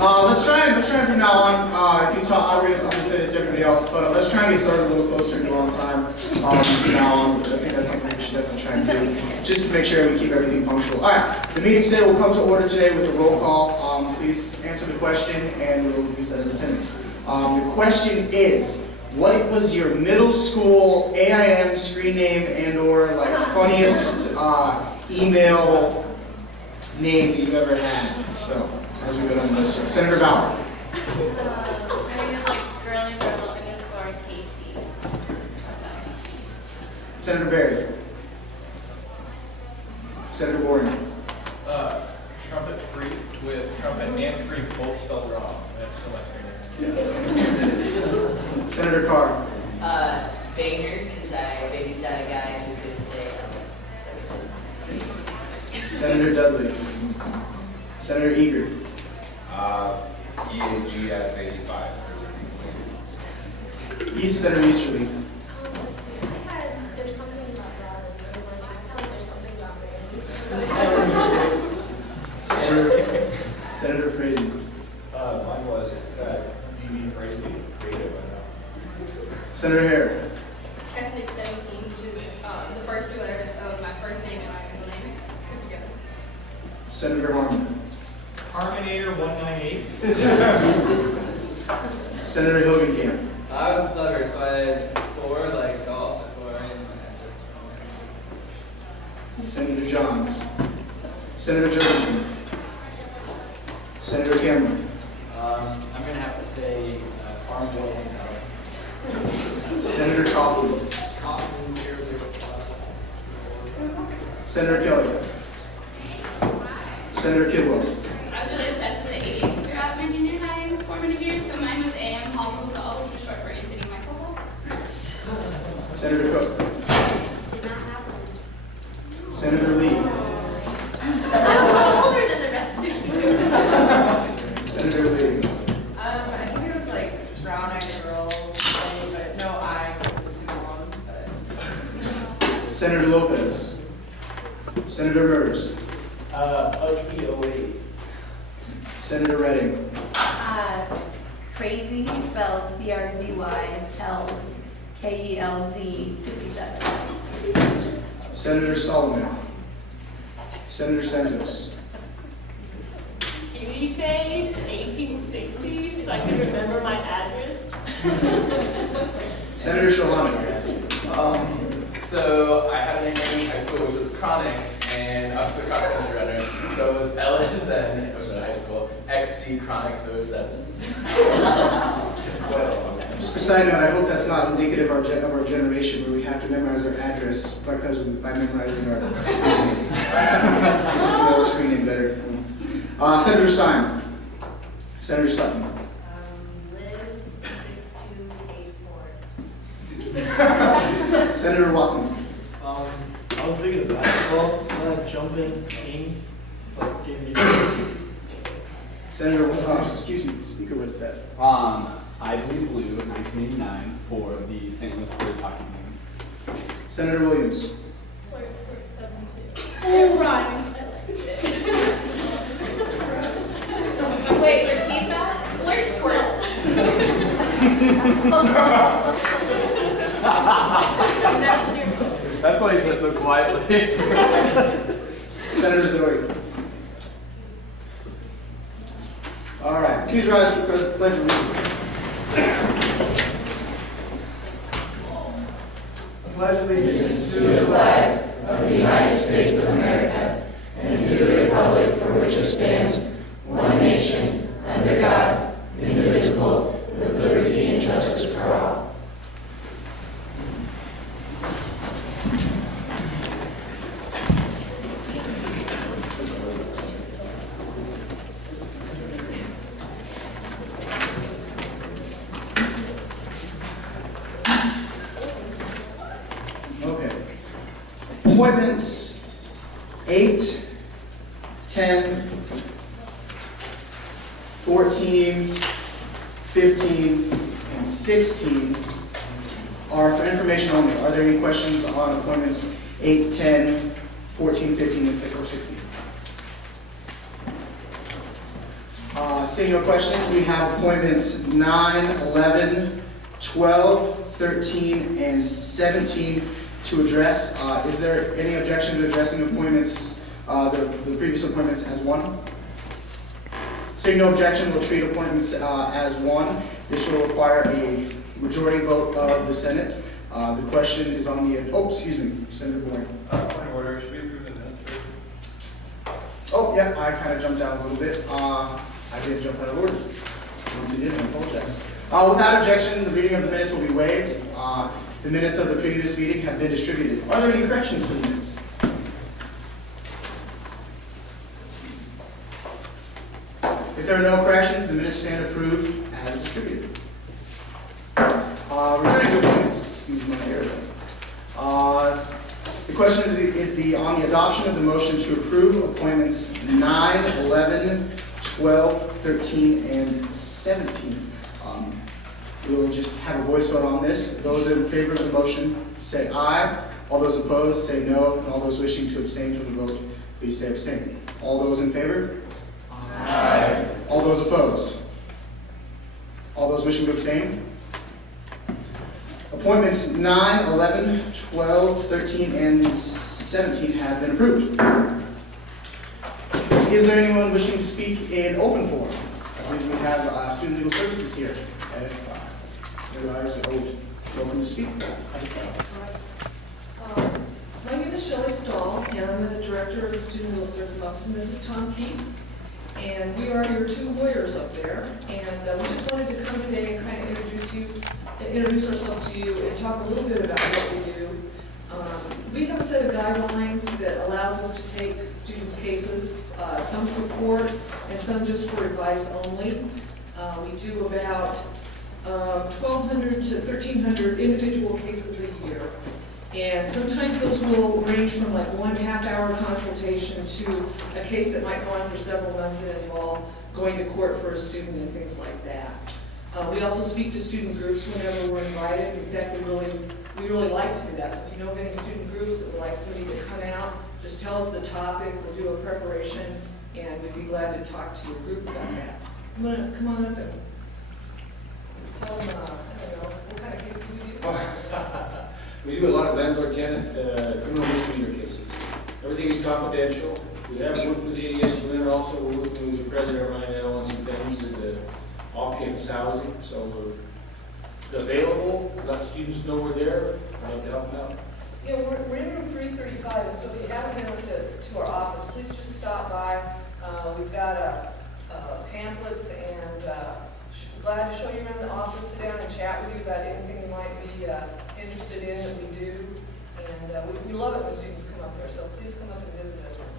Let's try from now on. If you talk, I'm going to say this to everybody else, but let's try and get started a little closer to on time. From now on, I think that's something we should definitely try and do, just to make sure we keep everything punctual. All right, the meeting today will come to order today with a roll call. Please answer the question, and we'll use that as attendance. The question is, what was your middle school AIM screen name and/or like funniest email name that you've ever had? So, as we go down this, Senator Bauer. My name is like girly_KT. Senator Berry. Senator Warren. Trumpet free with trumpet and free both spelled wrong. That's still my screen name. Senator Carr. Boehner, because I babysat a guy who couldn't say else. So he said Senator Dudley. Senator Eager. EAGS85. Senator Easterly. Let's see. There's something about Robin. I found there's something about Randy. Senator Frazee. Mine was DB Frazee, creative. Senator Hare. Kesnick 17, which is the first three letters of my first name and my middle name put together. Senator Harmon. Harmonator 198. Senator Hilgenkamp. I was clever, so I had 4 like golf before I in my Senator Johns. Senator Jorgensen. Senator Cameron. I'm going to have to say Farm Boy 1000. Senator Coughlin. Coffin 005. Senator Kelly. Senator Kidwell. I was really obsessed with the 80s throughout my junior high and formative years, so mine was AM Hall to all, which is short for Anthony Michael Hall. Senator Cook. Did not happen. Senator Lee. I was a little older than the rest of you. Senator Lee. I think it was like brown-eyed girl thing, but no I, because it was too long. But Senator Lopez. Senator Murs. HB08. Senator Redding. Crazy, spelled CRZY, Kells, KELZ, 57. Senator Solomon. Senator Santos. Cutie face, 1860s, so I can remember my address. Senator Shalani. So I had a nickname in high school which was Chronic, and I was a cross country runner. So it was LSN, which was in high school, XC Chronic 07. Just a side note, I hope that's not indicative of our generation where we have to memorize our address by memorizing our screen name better. Senator Stein. Senator Sutton. Liz, 6284. Senator Watson. I was big into basketball, so that jumping, king, like gave me. Senator, excuse me, Speaker Whitsett. I bleed blue, 1989, for the St. Louis Blues hockey team. Senator Williams. Flirt squirt 72. It rhymed, I liked it. Wait, repeat that? Flirt squirt. That's why he said so quietly. Senator Zoe. All right, please rise for the Pledge of Allegiance. Pledge allegiance to the flag of the United States of America and to the republic for which it stands, one nation, under God, indivisible, with liberty and justice for all. Okay. Appointments 8, 10, 14, 15, and 16 are for information only. Are there any questions on appointments 8, 10, 14, 15, and 16? Seeing no questions, we have appointments 9, 11, 12, 13, and 17 to address. Is there any objection to addressing appointments, the previous appointments as one? Seeing no objection, we'll treat appointments as one. This will require a majority vote of the Senate. The question is on the, Senator Bourne. Point of order, should we approve the minutes first? Oh, yeah, I kind of jumped out a little bit. I did jump out of order. Once again, I apologize. Without objection, the reading of the minutes will be waived. The minutes of the previous meeting have been distributed. Are there any corrections to the minutes? If there are no corrections, the minutes stand approved as distributed. Returning to appointments, excuse my error. The question is on the adoption of the motion to approve appointments 9, 11, 12, 13, and 17. We'll just have a voice vote on this. Those in favor of the motion say aye. All those opposed say no. And all those wishing to abstain from the vote, please say abstain. All those in favor? Aye. All those opposed? All those wishing to abstain? Appointments 9, 11, 12, 13, and 17 have been approved. Is there anyone wishing to speak in open forum? I believe we have student legal services here. If you guys are welcome to speak. My name is Shelley Stahl, and I'm the director of the Student Legal Service Office, and this is Tom Keith. And we are your two lawyers up there, and we just wanted to come today and kind of introduce ourselves to you and talk a little bit about what we do. We have a set of guidelines that allows us to take students' cases, some for court and some just for advice only. We do about 1,200 to 1,300 individual cases a year. And sometimes those will range from like 1.5 hour consultation to a case that might go on for several months and involve going to court for a student and things like that. We also speak to student groups whenever we're invited. In fact, we really like to do that. So if you know of any student groups that would like somebody to come out, just tell us the topic, we'll do a preparation, and we'd be glad to talk to your group about that. I'm gonna come on up and tell them, I don't know, what kind of cases we do. We do a lot of landlord-tenant criminal misdemeanor cases. Everything is confidential. We have worked with the ASUN also. We're working with the president right now on some things with the off-campus housing. So we're available. Let students know we're there. I'd like to help them out. Yeah, we're in room 335, and so if you haven't been to our office, please just stop by. We've got pamphlets, and glad to show you around the office, sit down and chat with you about anything you might be interested in that we do. And we love it when students come up there, so please come up and visit us and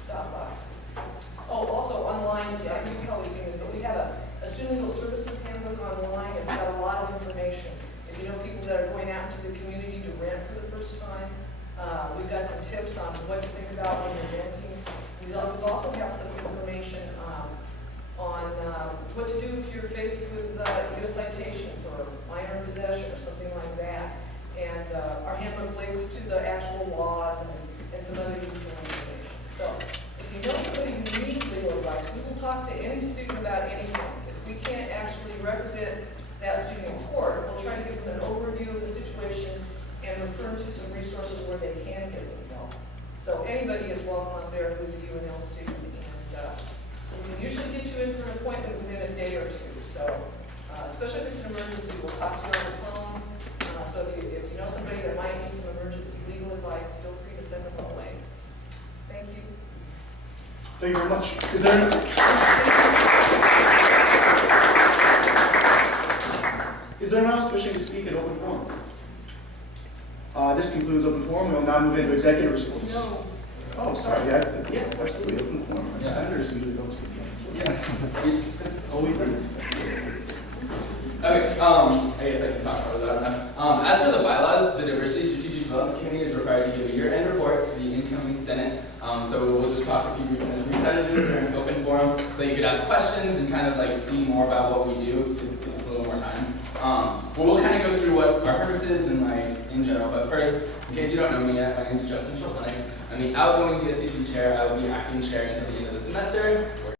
stop by. Oh, also online, you've probably seen this, but we have a student legal services handbook online. It's got a lot of information. If you know people that are going out into the community to rent for the first time, we've got some tips on what to think about when you're renting. We also have some information on what to do if you're faced with you get a citation for minor possession or something like that. And our handbook links to the actual laws and some other useful information. So if you know somebody who needs legal advice, we will talk to any student about anything. If we can't actually represent that student in court, we'll try to give them an overview of the situation and refer them to some resources where they can get some help. So anybody is welcome up there who's a UNL student, and we can usually get you in for an appointment within a day or two. So especially if it's an emergency, we'll talk to you on the phone. So if you know somebody that might need some emergency legal advice, feel free to send them our way. Thank you. Thank you very much. Is there anyone else wishing to speak in open forum? This concludes open forum. We will now move into executive reports. No. Oh, sorry. Yeah, absolutely. Open forum. Senators usually don't speak. Yeah. Always do. Okay, I guess I can talk about that now. As per the bylaws, the Diversity Strategic Development Committee is required to give a year-end report to the incoming Senate. So we'll just talk a few minutes. We decided to do it during an open forum so you could ask questions and kind of like see more about what we do. Give us a little more time. But we'll kind of go through what our purpose is and like in general. But first, in case you don't know me yet, my name is Justin Schulpanick. I'm the outgoing DSCC chair. I will be acting chair until the end of the semester.